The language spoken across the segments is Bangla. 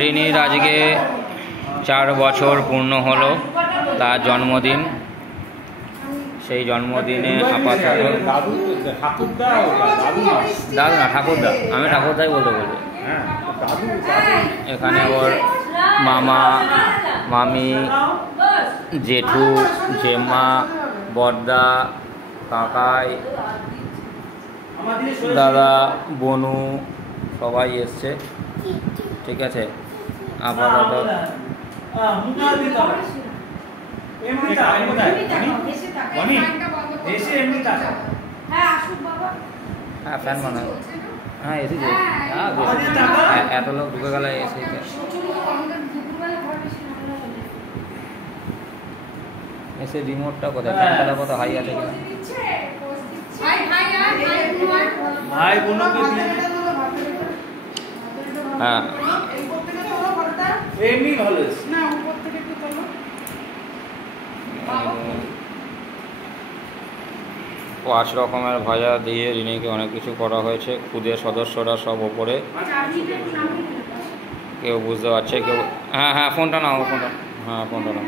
রিনির আজকে 4 বছর পূর্ণ হলো তার জন্মদিন। সেই জন্মদিনে আপাতত দাদু না ঠাকুরদা, আমি ঠাকুরদাই বলতে বলবো। এখানে ওর মামা মামি জেঠু জেম্মা বড়দা কাকাই দাদা বনু সবাই এসছে। ঠিক আছে, আপাতত হ্যাঁ ফ্যান মনে হয়, হ্যাঁ এসেছে। এত লোক ঢুকে গেল এসে এসে রিমোটটা কোথায়, ফ্যানটা কোথায় হাই আছে কিনা। ভাই বোনকে হ্যাঁ এমনি ভালো না, 5 রকমের ভাজা দিয়ে রিনিকে অনেক কিছু করা হয়েছে। খুদের সদস্যরা সব ওপরে, কেউ বুঝতে পারছে কেউ। হ্যাঁ হ্যাঁ ফোনটা নাও, ফোনটা হ্যাঁ ফোনটা নাও।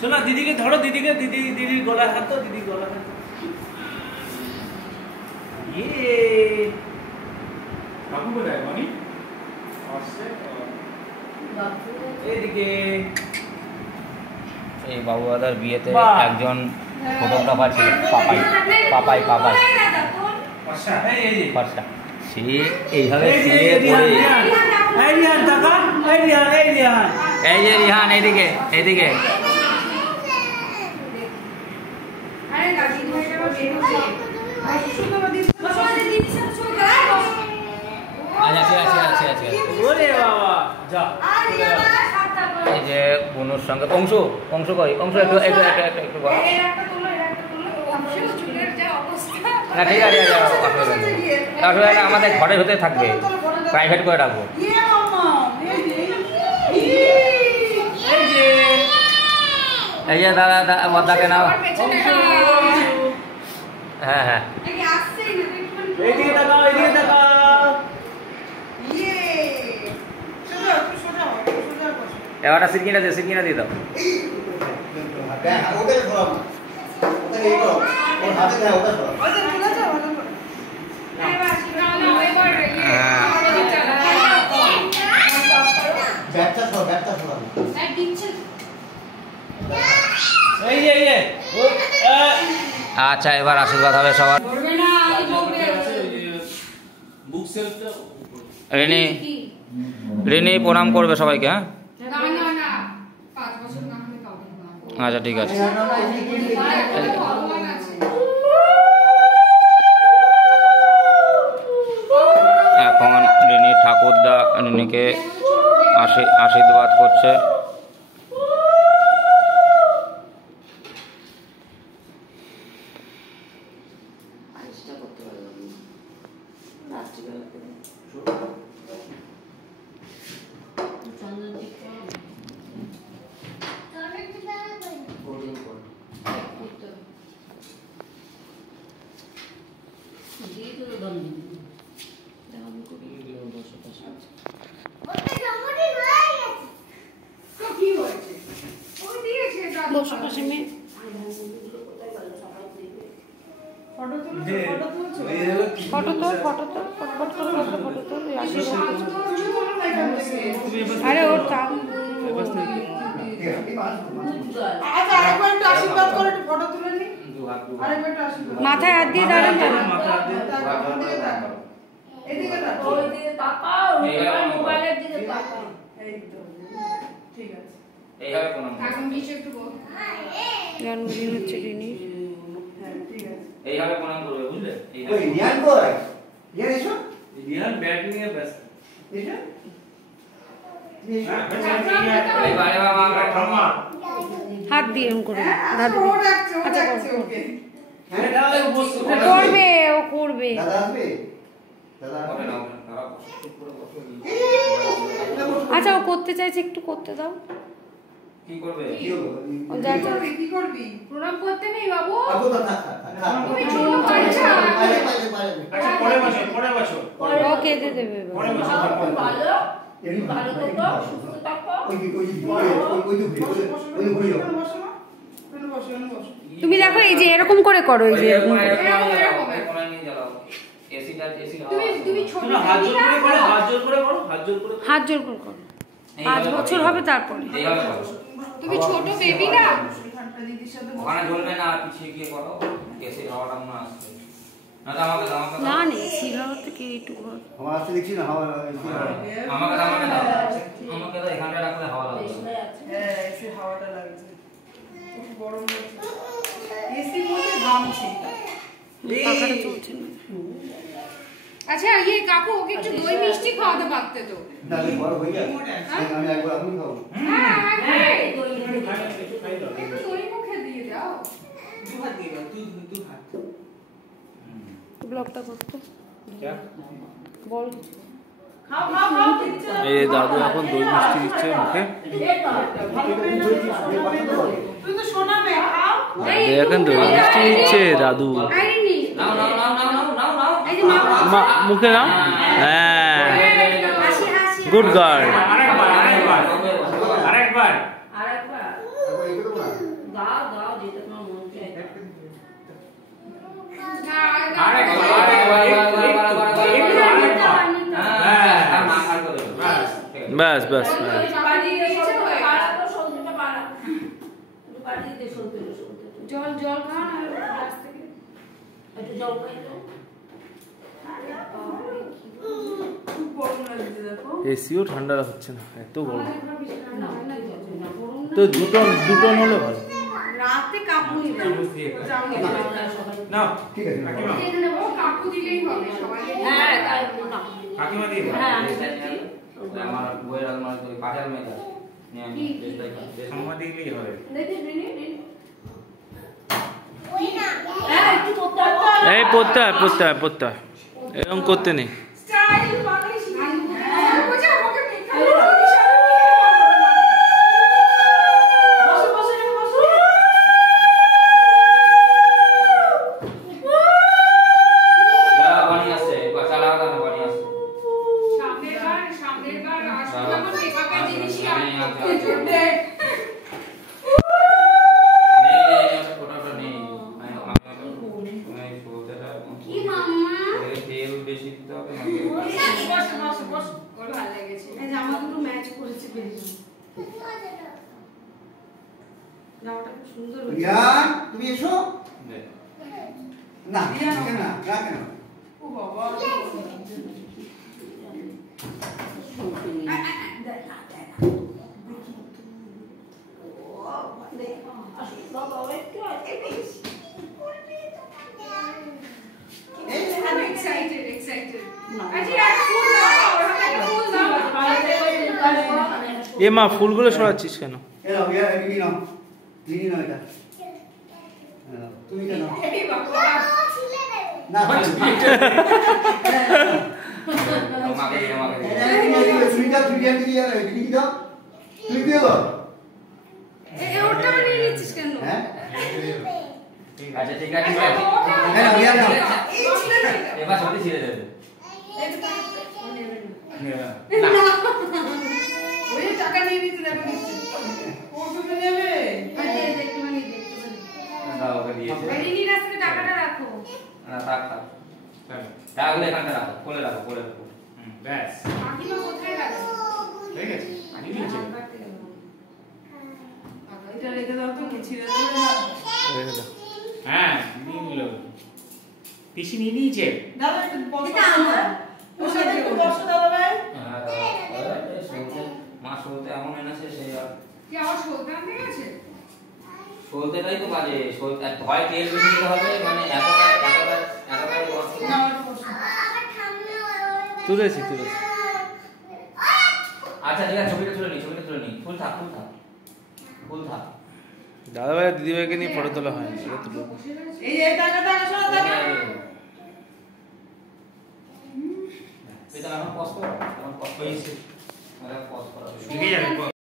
শোনা দিদিকে ধরো, দিদিকে দিদির গলা হাত, দিদি গলা হাত। এই বাবু দাদার বিয়েতে একজন ফটোগ্রাফার ছিল, পাপাই পাপাই পাপাই ফর্সা। সে এইভাবে এই যে রিহান এইদিকে এইদিকে এই যে বনুর সঙ্গে অংশু অংশু কই অংশু একটু একটু একটু একটু একটু না ঠিক আছে, তারপরে আমাদের ঘরের ভেতরে থাকবে, প্রাইভেট করে রাখবো। এই যে দাদা বদ্দাকে নাও। হ্যাঁ হ্যাঁ এবারটা সিরকিনা দিয়ে দাও। আচ্ছা এবার আশীর্বাদ হবে সবার। রিনি প্রণাম করবে সবাইকে। হ্যাঁ আচ্ছা ঠিক আছে। এখন রিনি ঠাকুরদা রিনিকে আশীর্বাদ করছে। अरे और काम মাথায় হাত দিয়ে দাঁড়ান। জন্মদিন হচ্ছে রিনির। এইভাবে প্রণাম করবে, বুঝলে? হাত দিয়ে এরকম করবে দাদু। আচ্ছা করবে, ও করবে। আচ্ছা ও করতে চাইছে, একটু করতে দাও। কি করবে? ও যা যা কি করবি? প্রণাম করতে নেই বাবু। তুমি ছোট বাচ্চা। আচ্ছা পরে বসো ও কেঁদে দেবে এবার। পরে বসো ভালো ভালো তো সুস্থ থাকো। তুমি দেখো এই যে এরকম করে করো, এই যে এরকম করে। তুমি ছোট তুমি হাত জোর করে করো, হাত জোর করে করো, হাত জোর করে। হাত জোর করে করো। 5 বছর হবে তারপরে। তুমি ছোট বেবি না? ওখানে ঝুলবে না, পিছিয়ে গিয়ে করো, এসির হাওয়াটা মনে আসছে না। আমাকে দাও, আমাকে না দাও, নেই সিলভার থেকে এইটুকু হবে। আমাকে দাও, আমাকে দাও, এখানটা রাখলে হাওয়া লাগবে। হ্যাঁ, এসি হাওয়াটা লাগছে। খুব গরম লাগছে। এসি মধ্যে ঘামছে। পাখাটা চলছে না। আচ্ছা ইয়ে কাকু ওকে একটু দই মিষ্টি খাওয়াতে পারতে তো। হ্যাঁ, একটু দই মুখে দিয়ে দাও। ব্লগটা করতে বল। খাও খাও খাও দিচ্ছে। এই দাদু এখন দই মিষ্টি দিচ্ছে মুখে। তুই তো শোনাবে খাও। দেখেন দই মিষ্টি দিচ্ছে দাদু। আইনি নাও নাও নাও নাও নাও নাও নাও। এই যে মা মুখে নাও। হ্যাঁ, হাসি হাসি। Good girl. আরেকবার দাও দাও যেটা তোমার মন চায়। ব্যাস ব্যাস। জল জল খান আর গ্লাস থেকে একটু জল খাই তো। খুব গরম লাগছে দেখো। এসিও ঠান্ডা হচ্ছে না, এত গরম। আমাদের ঘর বেশি ঠান্ডা হয় না, গরম না। তো দুটো হলে ভালো। রাতে কাঁপুনি নাও। এখানে ও কাঁপু দিলেই হবে সবাই। হ্যাঁ তাই না। কাকিমা দিয়ে দাও। হ্যাঁ আমি দিচ্ছি। আমার বইয়ের আলমারি তো কাঠের মেয়ে নিয়ে আমি সম্মা দিলেই হবে। দেখি রিনি রিনি হ্যাঁ একটু করতে হবে। এই পড়তে হয় এরকম করতে নেই। স্টাইল বানাই শিখি। বুঝে আমাকে মেকআপ বসো বসো বসো। যারা বানি আসছে চালা কথা বানি আসছে সামনের বার আসলে আমার মেকআপের জিনিসই আর নেই, আছে, আছে। জুড়বে। ফটোটা নেই কি মাম্মা তেল বেশি দিতে হবে না। বসো বসো বসো। ওর ভালো লেগেছে। এই জামা দুটো ম্যাচ করেছে বেরিয়ে জামাটা খুব সুন্দর হয়েছে। তুমি এসো দে। না রাখে না রাখে না ও বাবা। I'm excited. আচ্ছা আর ফুল দাও, ওরা ফুল দাও। এ মা ফুলগুলো সরাচ্ছিস কেন? এলো দিদি নাও এটা তুমি কেন এই বাবা। না আমাকে দিয়ে, আমাকে দিয়ে। তুমি দাও তুমি দিয়ে দিদি দাও তুমি দিয়ে দাও ওটা নিয়ে নিচ্ছিস কেন? হ্যাঁ আচ্ছা ঠিক আছে, হ্যাঁ নাও এবার সত্যি ছেড়ে দেবে। ওই টাকা নিয়ে নিতে দেখো ও তুমি নেবে। একটুখানি দে। দাও, ওকে দিয়েছে। রিনির কাছ থেকে টাকাটা রাখো। না, থাক থাক। টাকাগুলো এখানটা রাখো, কোলে রাখো, কোলে রাখো। ব্যাস কাকিমা কোথায় গেল? ঠিক আছে। আনি দিয়েছে। এটা রেখে দাও তো ছিঁড়ে দেবে না। হ্যাঁ নিয়ে নিল। পিসি নিয়ে নিয়েছে। দাদা একটু বসো। এটা আমার। বসো একটু বসো দাদা ভাই। মা সলতে এমন এনেছে সেই আর কি আমার সলতান হয়ে গেছে? সলতেটাই তো বাজে। সলতে হয় তেল বেশি দিতে হবে, মানে এতটাই কষ্ট। না একটু বসো। তুলেছি আচ্ছা ঠিক আছে, ছবিটা তুলে নি। ফুল থাক। দাদা ভাই দিদি ভাইকে নিয়ে ফটো তোলা হয় না, এটা তুলো। এই যে টাকা শোনা টাকা। এটা আমার কষ্ট হয়েছে। পজ করা এগিয়ে যাবে